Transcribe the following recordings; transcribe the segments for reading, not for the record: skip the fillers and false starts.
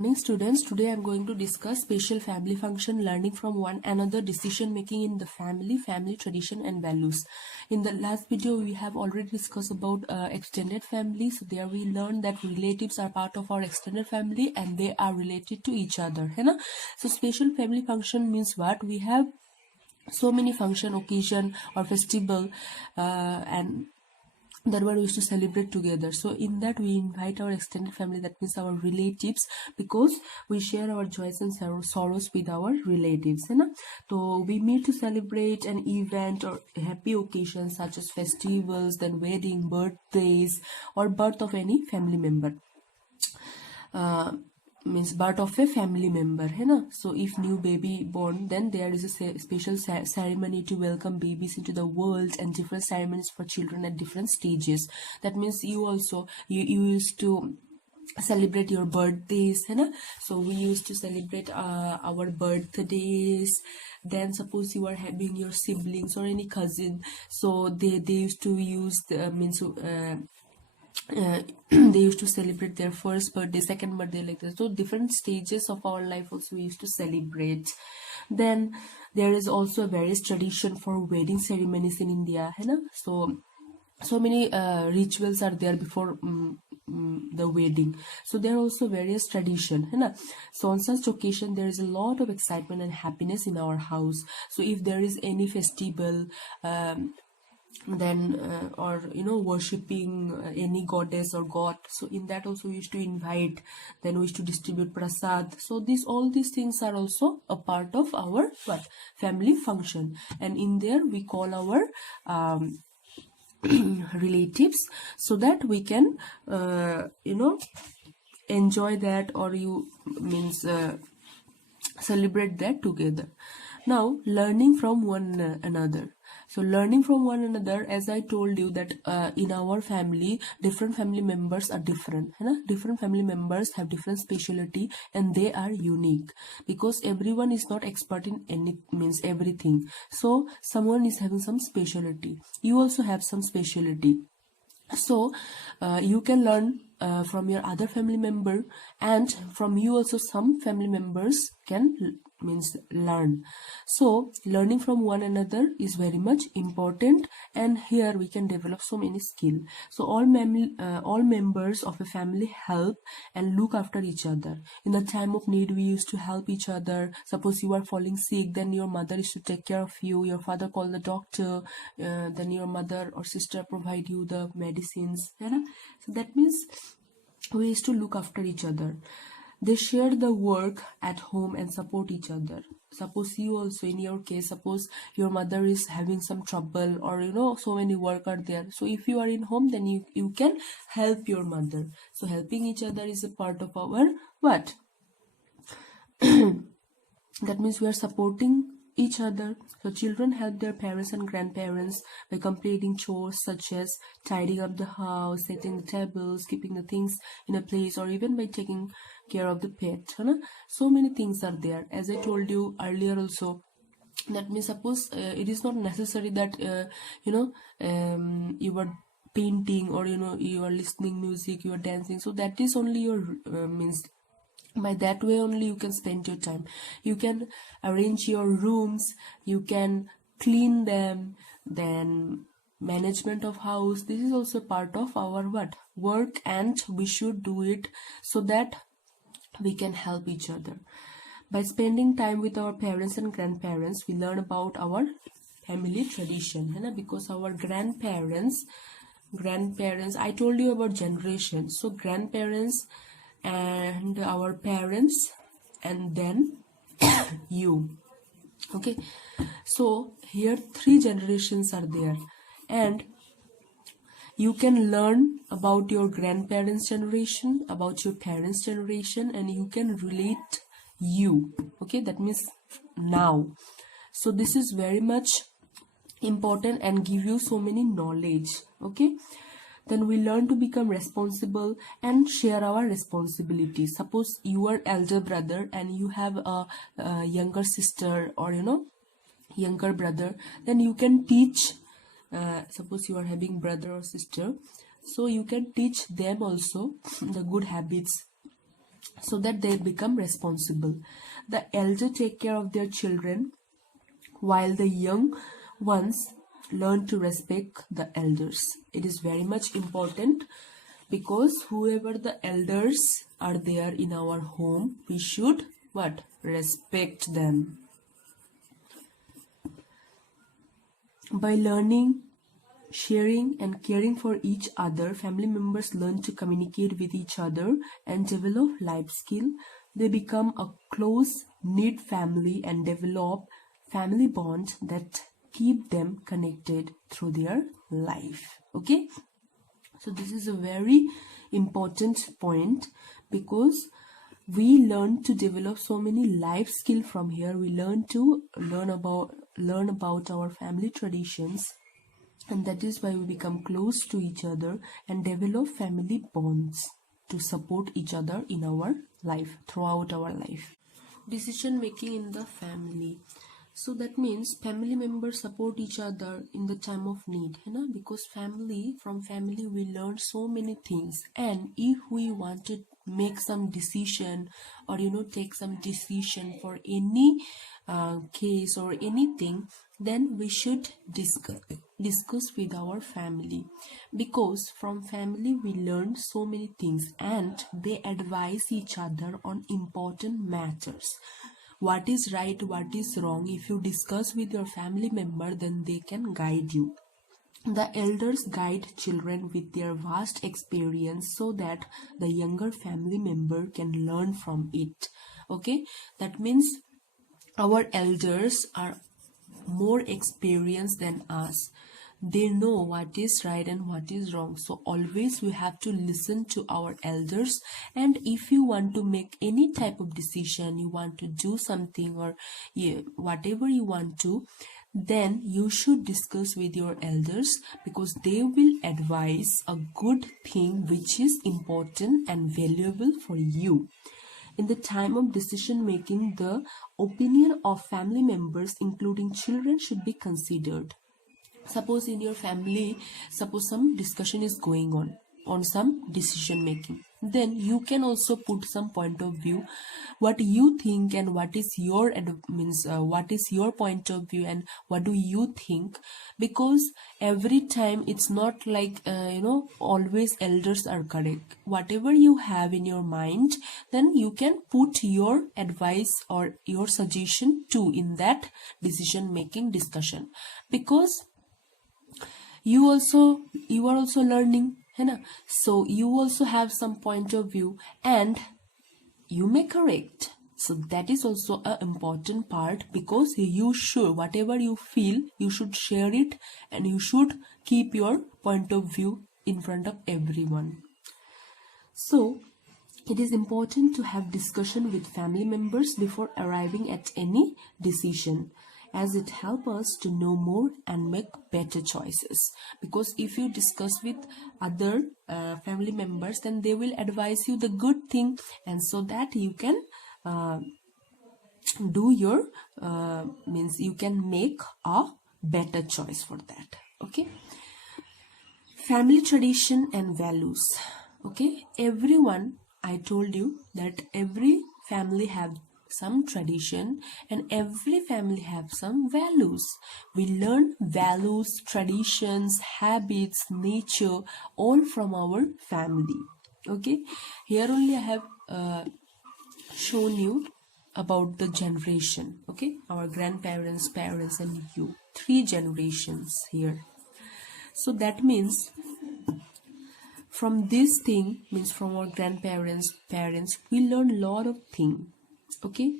Morning students, today I am going to discuss spatial family function, learning from one another, decision making in the family tradition and values. In the last video we have already discussed about extended family. So there we learned that relatives are part of our extended family and they are related to each other, है ना? So spatial family function means what? We have so many function, occasion or festival and that one we used to celebrate together. So in that we invite our extended family, that means our relatives, because we share our joys and sorrows with our relatives, है ना? So we meet to celebrate an event or happy occasions such as festivals, then wedding, birthdays, or birth of any family member. Means birth of a family member, है ना? So if new baby born, then there is a special ceremony to welcome babies into the world, and different ceremonies for children at different stages. That means you also you used to celebrate your birthdays, है ना? So we used to celebrate our birthdays. Then suppose you are having your siblings or any cousin, so they used to use the they used to celebrate their first birthday, second birthday, like that. So different stages of our life also we used to celebrate. Then there is also various tradition for wedding ceremonies in India, है ना? So many rituals are there before the wedding. So there are also various tradition, है ना? So on such occasion there is a lot of excitement and happiness in our house. So if there is any festival, then or worshipping any goddess or god, so in that also we used to invite, then we used to distribute prasad. So all these things are also a part of our family function, and in there we call our relatives, so that we can enjoy that, or celebrate that together. Now learning from one another. So learning from one another, as I told you that in our family, different family members are different, है ना? Different family members have different specialty and they are unique, because everyone is not expert in everything. So someone is having some specialty, you also have some specialty. So you can learn from your other family member, and from you also some family members can learn. So learning from one another is very much important, and here we can develop so many skills. So all members of a family help and look after each other. In the time of need we used to help each other. Suppose you are falling sick, then your mother is to take care of you, your father call the doctor, then your mother or sister provide you the medicines, right? So that means we used to look after each other. They share the work at home and support each other. Suppose you also, in your case, suppose your mother is having some trouble, or so many work are there. So if you are in home, then you can help your mother. So helping each other is a part of our what? That means we are supporting each other. So children help their parents and grandparents by completing chores such as tidying up the house, setting the tables, keeping the things in a place, or even by taking care of the pet. So many things are there, as I told you earlier also. That means suppose it is not necessary that you are painting, or you are listening music, you are dancing. So that is only your by that way only you can spend your time. You can arrange your rooms, you can clean them, then management of house. This is also part of our work, and we should do it so that we can help each other. By spending time with our parents and grandparents, we learn about our family tradition, because our grandparents, I told you about generation. So grandparents and our parents, and then you. Okay, so here 3 generations are there, and you can learn about your grandparents' generation, about your parents' generation, and you can relate you. Okay, that means now. So this is very much important and give you so many knowledge. Okay, then we learn to become responsible and share our responsibilities. Suppose you are elder brother and you have a younger sister, or younger brother, then you can teach. Suppose you are having brother or sister, so you can teach them also the good habits, so that they become responsible. The elder take care of their children while the young ones learn to respect the elders. It is very much important because whoever the elders are there in our home, we should what? Respect them. By learning, sharing and caring for each other, family members learn to communicate with each other and develop life skill. They become a close-knit family and develop family bonds that keep them connected through their life. Okay? So this is a very important point because we learn to develop so many life skill from here. We learn about our family traditions, and that is why we become close to each other and develop family bonds to support each other in our life, throughout our life. Decision making in the family. So that means family members support each other in the time of need, because from family we learn so many things, and if we want to make some decision or take some decision for any case or anything, then we should discuss with our family, because from family we learn so many things and they advise each other on important matters. What is right, what is wrong, if you discuss with your family member, then they can guide you. The elders guide children with their vast experience so that the younger family member can learn from it. Okay, that means our elders are more experienced than us. They know what is right and what is wrong. So always we have to listen to our elders. And if you want to make any type of decision, you want to do something or whatever you want to, then you should discuss with your elders, because they will advise a good thing which is important and valuable for you. In the time of decision making, the opinion of family members, including children, should be considered. Suppose in your family, suppose some discussion is going on some decision making, then you can also put some point of view, what you think and what is your what is your point of view and what do you think, because every time it's not like always elders are correct. Whatever you have in your mind, then you can put your advice or your suggestion too in that decision making discussion, because you are also learning, so you also have some point of view and you may correct. So that is also an important part, because you should, whatever you feel, you should share it and you should keep your point of view in front of everyone. So it is important to have discussion with family members before arriving at any decision, as it helps us to know more and make better choices. Because if you discuss with other family members, then they will advise you the good thing, and so that you can do your you can make a better choice for that. Okay, family tradition and values. Okay, everyone, I told you that every family have some tradition and every family have some values. We learn values, traditions, habits, nature, all from our family. Okay, here only I have shown you about the generation. Okay, our grandparents, parents and you, 3 generations here. So that means from this thing, means from our grandparents, parents, we learn a lot of things. Okay,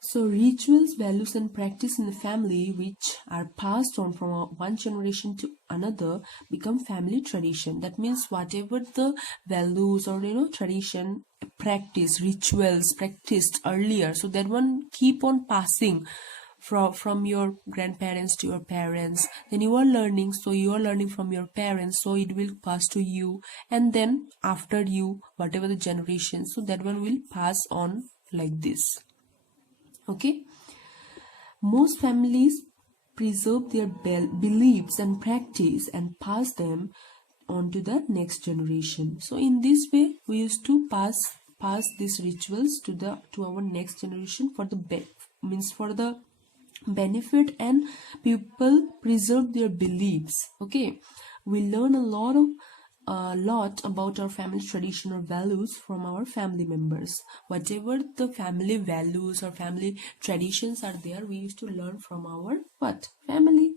so rituals, values and practice in the family which are passed on from one generation to another become family tradition. That means whatever the values or tradition, practice, rituals practiced earlier, so that one keep on passing from your grandparents to your parents, then you are learning, so you are learning from your parents, so it will pass to you, and then after you, whatever the generation, so that one will pass on like this. Okay, most families preserve their beliefs and practice and pass them on to the next generation. So in this way we used to pass pass these rituals to our next generation for the for the benefit, and people preserve their beliefs. Okay, we learn a lot about our family tradition or values from our family members. Whatever the family values or family traditions are there, we used to learn from our family.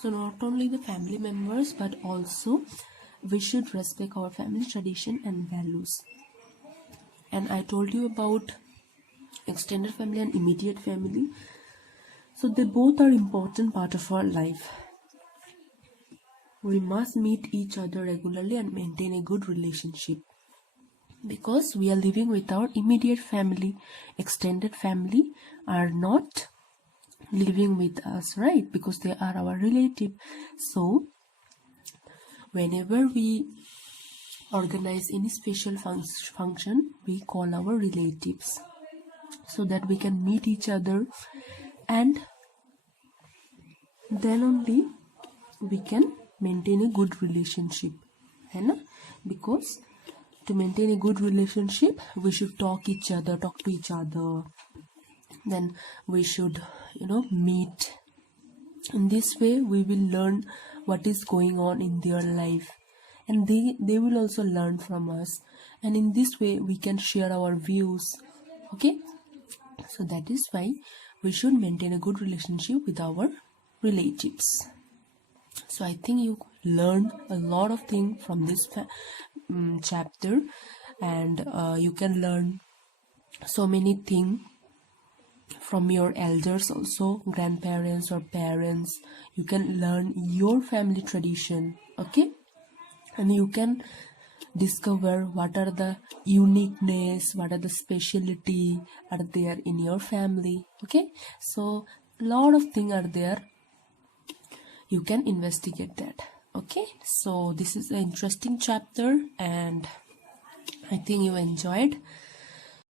So not only the family members, but also we should respect our family tradition and values. And I told you about extended family and immediate family. So they both are important part of our life. We must meet each other regularly and maintain a good relationship, because we are living with our immediate family. Extended family are not living with us, right? Because they are our relative. So whenever we organize any special function, we call our relatives, so that we can meet each other, and then only we can maintain a good relationship, है ना? Because to maintain a good relationship, we should talk to each other. Then we should, meet. In this way, we will learn what is going on in their life, and they will also learn from us. And in this way, we can share our views. Okay, so that is why we should maintain a good relationship with our relatives. So I think you learned a lot of things from this chapter, and you can learn so many things from your elders also, grandparents or parents. You can learn your family tradition, okay? And you can discover what are the uniqueness, what are the speciality are there in your family, okay? So a lot of things are there. You can investigate that, okay? So this is an interesting chapter, and I think you enjoyed.